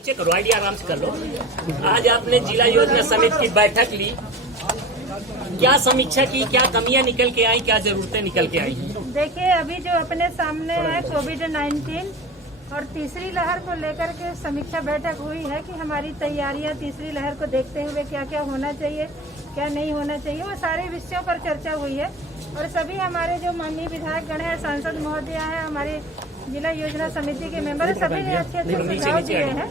नीचे करो, आइडिया आराम से कर लो। आज आपने जिला योजना समिति की बैठक ली, क्या समीक्षा की, क्या कमियां निकल के आई, क्या जरूरतें निकल के आई? देखिए, अभी जो अपने सामने है कोविड-19 और तीसरी लहर को लेकर के समीक्षा बैठक हुई है कि हमारी तैयारियां तीसरी लहर को देखते हुए क्या क्या होना चाहिए, क्या नहीं होना चाहिए, वो सारे विषयों पर चर्चा हुई है। और सभी हमारे जो माननीय विधायक गण है, सांसद महोदय है, हमारे जिला योजना समिति के मेंबर, सभी ने अच्छे सुझाव दिए हैं।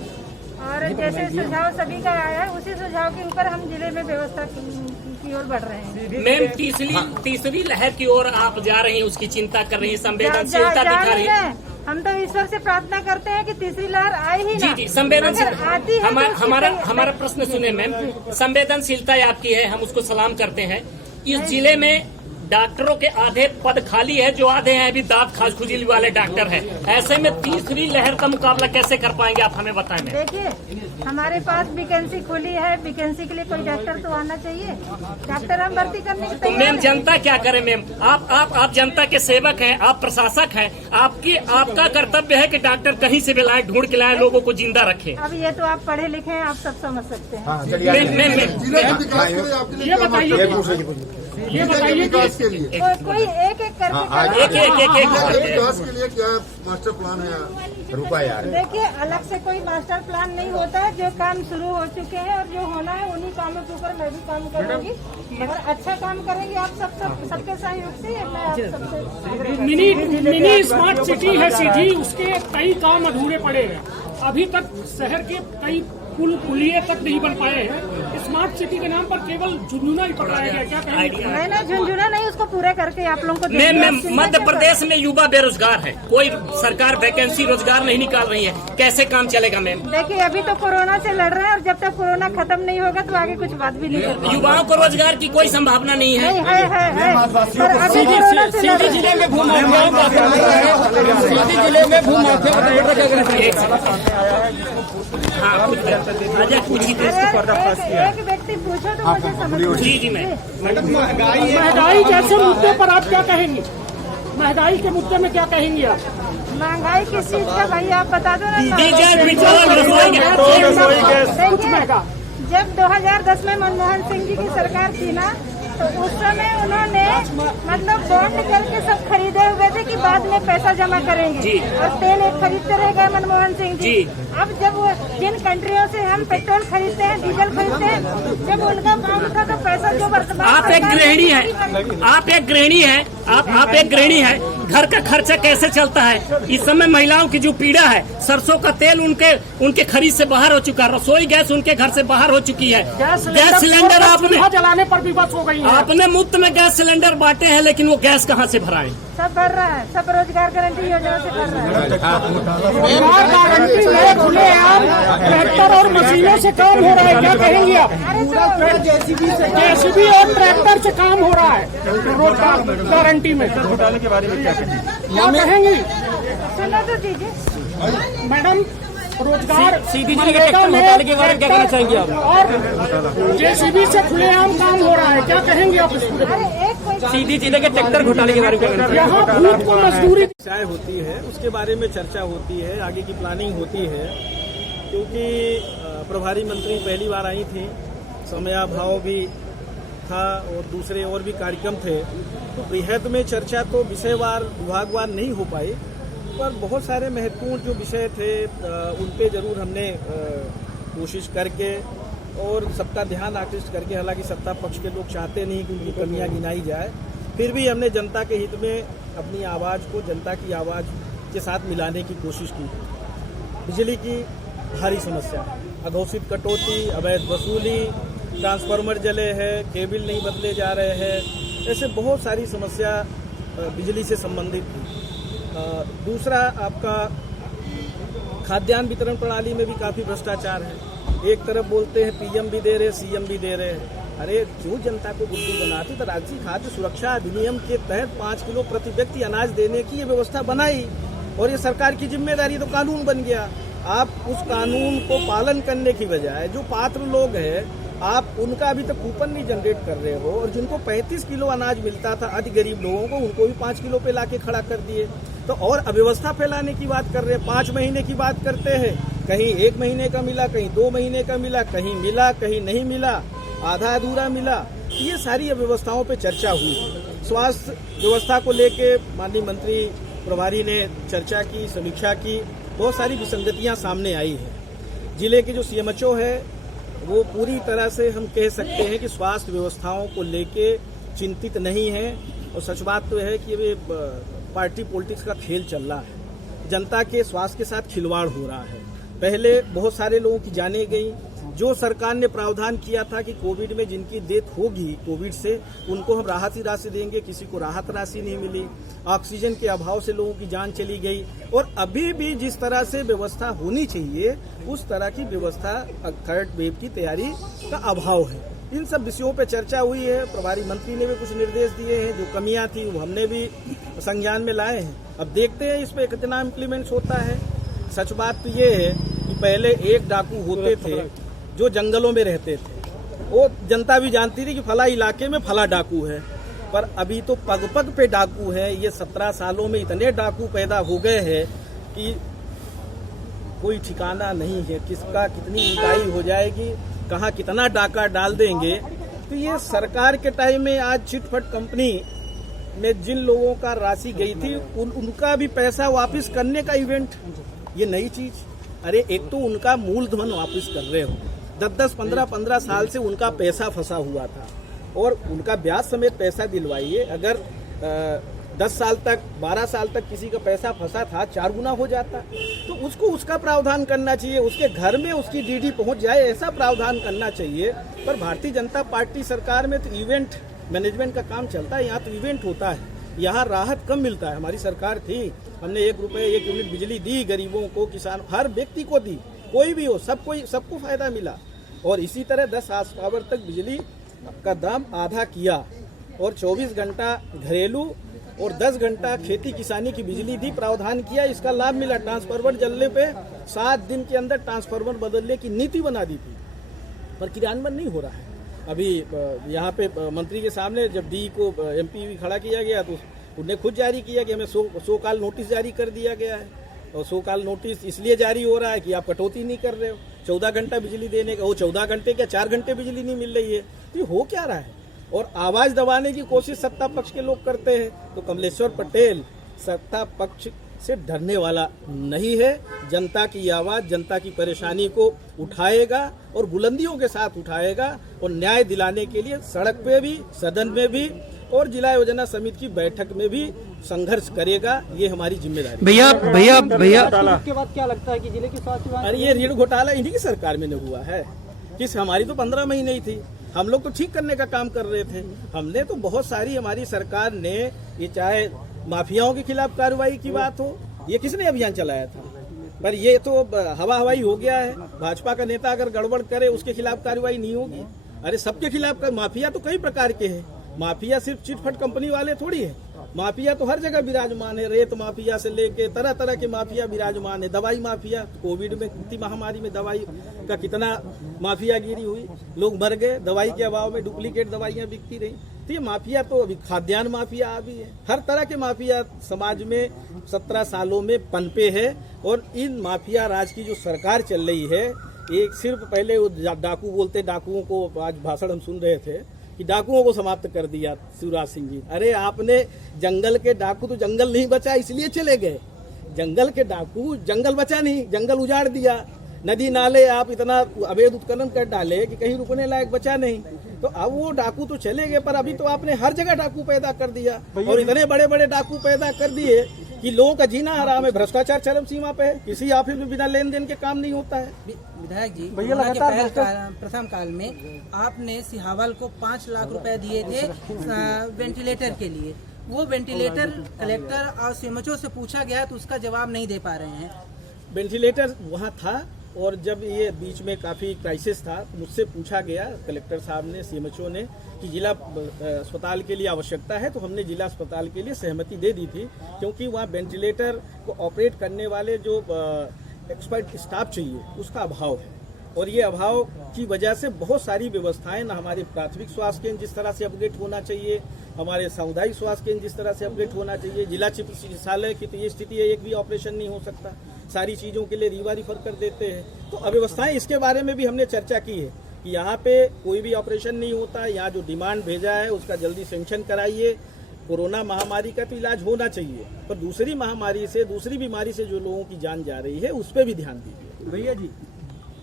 और जैसे सुझाव सभी का आया है, उसी सुझाव के ऊपर हम जिले में व्यवस्था की ओर बढ़ रहे हैं। मैम, तीसरी लहर की ओर आप जा रही हैं, उसकी चिंता कर रही है, संवेदनशीलता दिखा रही है। हम तो ईश्वर से प्रार्थना करते हैं कि तीसरी लहर आए ही ना। जी, संवेदनशीलता आती है। हमारा प्रश्न सुने मैम, संवेदनशीलता आपकी है, हम उसको सलाम करते हैं। इस जिले में डॉक्टरों के आधे पद खाली है, जो आधे हैं अभी दांत खाज खुजली वाले डॉक्टर हैं। ऐसे में तीसरी लहर का मुकाबला कैसे कर पाएंगे, आप हमें बताएं। देखिए, हमारे पास वैकेंसी खुली है, वैकेंसी के लिए कोई डॉक्टर तो आना चाहिए। डॉक्टर हम भर्ती करने की तो मैम, जनता क्या करे मैम? आप जनता के सेवक हैं, आप प्रशासक हैं, आपका कर्तव्य है कि डॉक्टर कहीं से भी लाए, ढूंढ के लाए, लोगों को जिंदा रखें। अब ये तो आप पढ़े लिखे हैं, आप सब समझ सकते हैं। ये बताइए कोई एक विकास के लिए क्या मास्टर प्लान है? रुका यार, देखिए, अलग से कोई मास्टर प्लान नहीं होता है। जो काम शुरू हो चुके हैं और जो होना है, उन्हीं कामों के ऊपर मैं भी काम करूंगी और अच्छा काम करेंगे। आप सबके सहयोग से मैं आप सबसे मिनी स्मार्ट सिटी है सीधी, उसके कई काम अधूरे पड़े हैं। अभी तक शहर के कई पुलिये तक नहीं बन पाए हैं। स्मार्ट सिटी के नाम पर केवल झुंझुना ही पकड़ाया गया, क्या कहेंगे? नहीं, झुंझुना नहीं, उसको पूरा करके आप लोगों को। मैम, मध्य प्रदेश में युवा बेरोजगार है, कोई सरकार वैकेंसी रोजगार नहीं निकाल रही है, कैसे काम चलेगा मैम? देखिए, अभी तो कोरोना से लड़ रहे हैं और जब तक कोरोना खत्म नहीं होगा तो आगे कुछ बात भी नहीं होगी। युवाओं को रोजगार की कोई संभावना नहीं है। सीधी जिले में एक व्यक्ति पूछो तो मुझे समझ। जी मैं महंगाई जैसे मुद्दे पर आप क्या कहेंगी? महंगाई के मुद्दे में क्या कहेंगी आप? महंगाई किस चीज का भाई, आप बता दो ना। जब 2010 में मनमोहन सिंह जी की सरकार थी ना, तो उस समय उन्होंने मतलब बॉन्ड करके सब खरीदे हुए थे कि बाद में पैसा जमा करेंगे। और तेल एक खरीदते रह गए मनमोहन सिंह जी। अब जब जिन कंट्रियों से हम पेट्रोल खरीदते हैं, डीजल खरीदते हैं, जब उनका काम था तो पैसा जो वर्तमान। आप एक गृहिणी है, आप एक गृहिणी है, घर का खर्चा कैसे चलता है? इस समय महिलाओं की जो पीड़ा है, सरसों का तेल उनके खरीद से बाहर हो चुका है, रसोई गैस उनके घर से बाहर हो चुकी है, गैस सिलेंडर आपने जलाने पर भी बस हो गई है। आपने मुफ्त में गैस सिलेंडर बांटे हैं, लेकिन वो गैस कहाँ से भराएं? सब भर रहा है, सब रोजगार गारंटी योजना से भर रहा है। रोजगार गारंटी में खुलेआम ट्रैक्टर और मशीनों से काम हो रहा है, क्या कहेंगे आप? जेसीबी और ट्रैक्टर से काम हो रहा है रोजगार गारंटी में। घोटाले के बारे में क्या कहेंगी? सुनो तो दीजिए मैडम, रोजगार सीधी जिले के घोटाले के बारे में क्या कहना चाहेंगे आप? और जेसीबी से खुलेआम काम हो रहा है, क्या कहेंगे आप? सीधी जिले के ट्रैक्टर घोटाले के बारे में यहाँ भूत को मजदूरी चाय होती है, उसके बारे में चर्चा होती है, आगे की प्लानिंग होती है। क्योंकि प्रभारी मंत्री पहली बार आई थी, समयाभाव भी था और दूसरे और भी कार्यक्रम थे, तो बृहद में चर्चा तो विषयवार विभागवार नहीं हो पाई, पर बहुत सारे महत्वपूर्ण जो विषय थे उन पे जरूर हमने कोशिश करके और सबका ध्यान आकृष्ट करके, हालांकि सत्ता पक्ष के लोग चाहते नहीं कि उनकी कमियां गिनाई जाए, फिर भी हमने जनता के हित में अपनी आवाज़ को जनता की आवाज़ के साथ मिलाने की कोशिश की। बिजली की भारी समस्या, अघोषित कटौती, अवैध वसूली, ट्रांसफार्मर जले हैं, केबल नहीं बदले जा रहे हैं, ऐसे बहुत सारी समस्या बिजली से संबंधित थी। दूसरा, आपका खाद्यान्न वितरण प्रणाली में भी काफ़ी भ्रष्टाचार है। एक तरफ बोलते हैं पीएम भी दे रहे, सीएम भी दे रहे हैं। अरे, जो जनता को बुद्धू बनाती, तो राज्य खाद्य सुरक्षा अधिनियम के तहत 5 किलो प्रति व्यक्ति अनाज देने की ये व्यवस्था बनाई और ये सरकार की जिम्मेदारी, तो कानून बन गया। आप उस कानून को पालन करने की बजाय जो पात्र लोग हैं, आप उनका अभी तक कूपन नहीं जनरेट कर रहे हो, और जिनको 35 किलो अनाज मिलता था अति गरीब लोगों को, उनको भी 5 किलो पे लाके खड़ा कर दिए। तो और अव्यवस्था फैलाने की बात कर रहे हैं, 5 महीने की बात करते हैं कहीं 1 महीने का मिला, कहीं 2 महीने का मिला, कहीं मिला, कहीं नहीं मिला, आधा अधूरा मिला। ये सारी व्यवस्थाओं पे चर्चा हुई। स्वास्थ्य व्यवस्था को लेके माननीय मंत्री प्रभारी ने चर्चा की, समीक्षा की। बहुत सारी विसंगतियां सामने आई है। जिले के जो सीएमएचओ है वो पूरी तरह से हम कह सकते हैं कि स्वास्थ्य व्यवस्थाओं को लेके चिंतित नहीं है। और सच बात तो है कि ये पार्टी पॉलिटिक्स का खेल चल रहा है। जनता के स्वास्थ्य के साथ खिलवाड़ हो रहा है। पहले बहुत सारे लोगों की जानें गई। जो सरकार ने प्रावधान किया था कि कोविड में जिनकी डेथ होगी कोविड से, उनको हम राहत ही राशि देंगे, किसी को राहत राशि नहीं मिली। ऑक्सीजन के अभाव से लोगों की जान चली गई। और अभी भी जिस तरह से व्यवस्था होनी चाहिए उस तरह की व्यवस्था थर्ड वेव की तैयारी का अभाव है। इन सब विषयों पर चर्चा हुई है। प्रभारी मंत्री ने भी कुछ निर्देश दिए हैं। जो कमियां थी वो हमने भी संज्ञान में लाए हैं। अब देखते हैं इस पर कितना इम्प्लीमेंट होता है। सच बात तो ये है कि पहले एक डाकू होते थे जो जंगलों में रहते थे। वो जनता भी जानती थी कि फला इलाके में फला डाकू है। पर अभी तो पग पग पे डाकू है। ये 17 सालों में इतने डाकू पैदा हो गए हैं कि कोई ठिकाना नहीं है। किसका कितनी लुटाई हो जाएगी, कहाँ कितना डाका डाल देंगे। तो ये सरकार के टाइम में आज चिटफंड कंपनी में जिन लोगों का राशि गई थी उनका भी पैसा वापस करने का इवेंट, ये नई चीज। अरे एक तो उनका मूलधन वापस कर रहे हो, 10-10, 15-15 साल से उनका पैसा फंसा हुआ था और उनका ब्याज समेत पैसा दिलवाइए। अगर 10 साल तक 12 साल तक किसी का पैसा फंसा था 4 गुना हो जाता, तो उसको उसका प्रावधान करना चाहिए। उसके घर में उसकी डीडी पहुंच जाए, ऐसा प्रावधान करना चाहिए। पर भारतीय जनता पार्टी सरकार में तो इवेंट मैनेजमेंट का काम चलता है। यहाँ तो इवेंट होता है, यहाँ राहत कम मिलता है। हमारी सरकार थी, हमने 1 रुपये 1 यूनिट बिजली दी गरीबों को, किसान, हर व्यक्ति को दी, कोई भी हो, सबको फायदा मिला। और इसी तरह 10 हार्स पावर तक बिजली का दाम आधा किया और 24 घंटा घरेलू और 10 घंटा खेती किसानी की बिजली दी, प्रावधान किया। इसका लाभ मिला। ट्रांसफार्मर जलने पे 7 दिन के अंदर ट्रांसफार्मर बदलने की नीति बना दी थी, पर क्रियान्वयन नहीं हो रहा है। अभी यहाँ पे मंत्री के सामने जब डी को एमपी खड़ा किया गया तो उन्हें खुद जारी किया कि हमें 100 काल नोटिस जारी कर दिया गया है। और 100 काल नोटिस इसलिए जारी हो रहा है कि आप कटौती नहीं कर रहे हो। 14 घंटा बिजली देने का, वो 14 घंटे क्या 4 घंटे बिजली नहीं मिल रही है। तो ये हो क्या रहा है? और आवाज दबाने की कोशिश सत्ता पक्ष के लोग करते हैं। तो कमलेश्वर पटेल सत्ता पक्ष से डरने वाला नहीं है। जनता की आवाज, जनता की परेशानी को उठाएगा और बुलंदियों के साथ उठाएगा और न्याय दिलाने के लिए सड़क पे भी, सदन में भी और जिला योजना समिति की बैठक में भी संघर्ष करेगा। ये हमारी जिम्मेदारी। भैया उसके बाद क्या लगता है कि जिले की स्वास्थ्य विभाग, अरे ये ऋण घोटाला इन्हीं की सरकार में न हुआ है। किस हमारी तो 15 महीने ही थी। हम लोग तो ठीक करने का काम कर रहे थे। हमने तो बहुत सारी, हमारी सरकार ने, ये चाहे माफियाओं के खिलाफ कार्रवाई की बात हो, ये किसने अभियान चलाया था? पर ये तो हवा हवाई हो गया है। भाजपा का नेता अगर गड़बड़ करे उसके खिलाफ कार्रवाई नहीं होगी। अरे सबके खिलाफ माफिया तो कई प्रकार के हैं। माफिया सिर्फ चिटफंड कंपनी वाले थोड़ी है। माफिया तो हर जगह विराजमान है। रेत माफिया से लेके तरह तरह के माफिया विराजमान है। दवाई माफिया, कोविड में इतनी महामारी में दवाई का कितना माफियागिरी हुई, लोग मर गए दवाई के अभाव में, डुप्लीकेट दवाइयां बिकती रही। तो ये माफिया तो अभी खाद्यान्न माफिया आ भी है। हर तरह के माफिया समाज में 17 सालों में पनपे है। और इन माफिया राज की जो सरकार चल रही है, एक सिर्फ पहले वो डाकू बोलते, डाकुओं को आज भाषण हम सुन रहे थे कि डाकुओं को समाप्त कर दिया शिवराज सिंह जी। अरे आपने जंगल के डाकू, तो जंगल नहीं बचा इसलिए चले गए। जंगल के डाकू, जंगल बचा नहीं, जंगल उजाड़ दिया। नदी नाले आप इतना अवैध उत्खनन कर डाले कि कहीं रुकने लायक बचा नहीं। तो अब वो डाकू तो चले गए, पर अभी तो आपने हर जगह डाकू पैदा कर दिया और इतने बड़े बड़े डाकू पैदा कर दिए कि लोगों का जीना हराम है। भ्रष्टाचार चरम सीमा पे है। किसी ऑफिस में बिना लेन देन के काम नहीं होता है। विधायक जी, कोरोना के प्रथम काल में आपने सिहावल को 5 लाख रुपए दिए थे वेंटिलेटर के लिए। वो वेंटिलेटर कलेक्टर और सीएमएचओ से पूछा गया तो उसका जवाब नहीं दे पा रहे हैं। वेंटिलेटर वहाँ था और जब ये बीच में काफ़ी क्राइसिस था, मुझसे पूछा गया कलेक्टर साहब ने, सीएमएचओ ने, कि जिला अस्पताल के लिए आवश्यकता है, तो हमने जिला अस्पताल के लिए सहमति दे दी थी। क्योंकि वहाँ वेंटिलेटर को ऑपरेट करने वाले जो एक्सपर्ट स्टाफ चाहिए उसका अभाव है। और ये अभाव की वजह से बहुत सारी व्यवस्थाएं, ना हमारे प्राथमिक स्वास्थ्य केंद्र जिस तरह से अपडेट होना चाहिए, हमारे सामुदायिक स्वास्थ्य केंद्र जिस तरह से अपडेट होना चाहिए, जिला चिकित्सालय की तो ये स्थिति है, एक भी ऑपरेशन नहीं हो सकता। सारी चीज़ों के लिए रीवा रिफर कर देते हैं। तो अव्यवस्थाएं, इसके बारे में भी हमने चर्चा की है कि यहाँ पे कोई भी ऑपरेशन नहीं होता, यहाँ जो डिमांड भेजा है उसका जल्दी सेंक्शन कराइए। कोरोना महामारी का तो इलाज होना चाहिए, पर दूसरी महामारी से, दूसरी बीमारी से जो लोगों की जान जा रही है उस पर भी ध्यान दीजिए।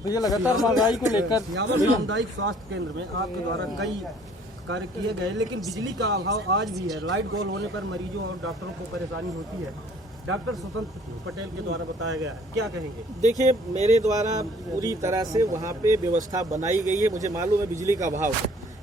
भैया लगातार महंगाई को लेकर सामुदायिक स्वास्थ्य केंद्र में आपके द्वारा कई कार्य किए गए, लेकिन बिजली का अभाव आज भी है। लाइट गोल होने पर मरीजों और डॉक्टरों को परेशानी होती है। डॉक्टर स्वतंत्र पटेल के द्वारा बताया गया है, क्या कहेंगे? देखिए, मेरे द्वारा पूरी तरह से वहाँ पे व्यवस्था बनाई गई है। मुझे मालूम है बिजली का अभाव,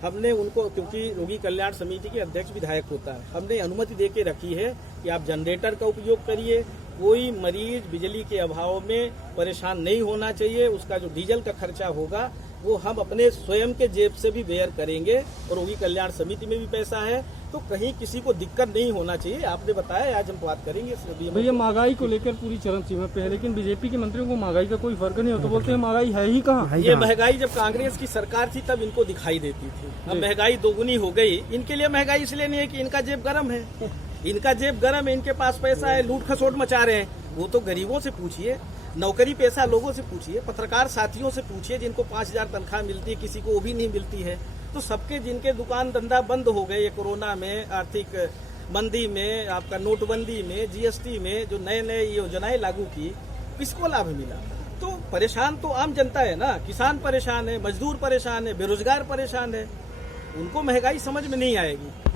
हमने उनको, क्योंकि रोगी कल्याण समिति के अध्यक्ष विधायक होता है, हमने अनुमति दे के रखी है कि आप जनरेटर का उपयोग करिए। कोई मरीज बिजली के अभाव में परेशान नहीं होना चाहिए। उसका जो डीजल का खर्चा होगा वो हम अपने स्वयं के जेब से भी बेयर करेंगे, और रोगी कल्याण समिति में भी पैसा है, तो कहीं किसी को दिक्कत नहीं होना चाहिए। आपने बताया, आज हम बात करेंगे। भैया महंगाई को लेकर पूरी चरम सीमा पे है, लेकिन बीजेपी के मंत्रियों को महंगाई का कोई फर्क नहीं होता, बोलते हैं महंगाई है ही कहाँ। ये महंगाई जब कांग्रेस की सरकार थी तब इनको दिखाई देती थी, अब महंगाई दोगुनी हो गई। इनके लिए महंगाई इसलिए नहीं है कि इनका जेब गर्म है, इनका जेब गर्म है, इनके पास पैसा है, लूट खसोट मचा रहे हैं। वो तो गरीबों से पूछिए, नौकरी पेशा लोगों से पूछिए, पत्रकार साथियों से पूछिए जिनको 5,000 तनख्वाह मिलती है, किसी को वो भी नहीं मिलती है। तो सबके जिनके दुकान धंधा बंद हो गए ये कोरोना में, आर्थिक मंदी में, आपका नोटबंदी में, जीएसटी में जो नए नए योजनाएं लागू की, किसको लाभ मिला? तो परेशान तो आम जनता है ना। किसान परेशान है, मजदूर परेशान है, बेरोजगार परेशान है, उनको महंगाई समझ में नहीं आएगी।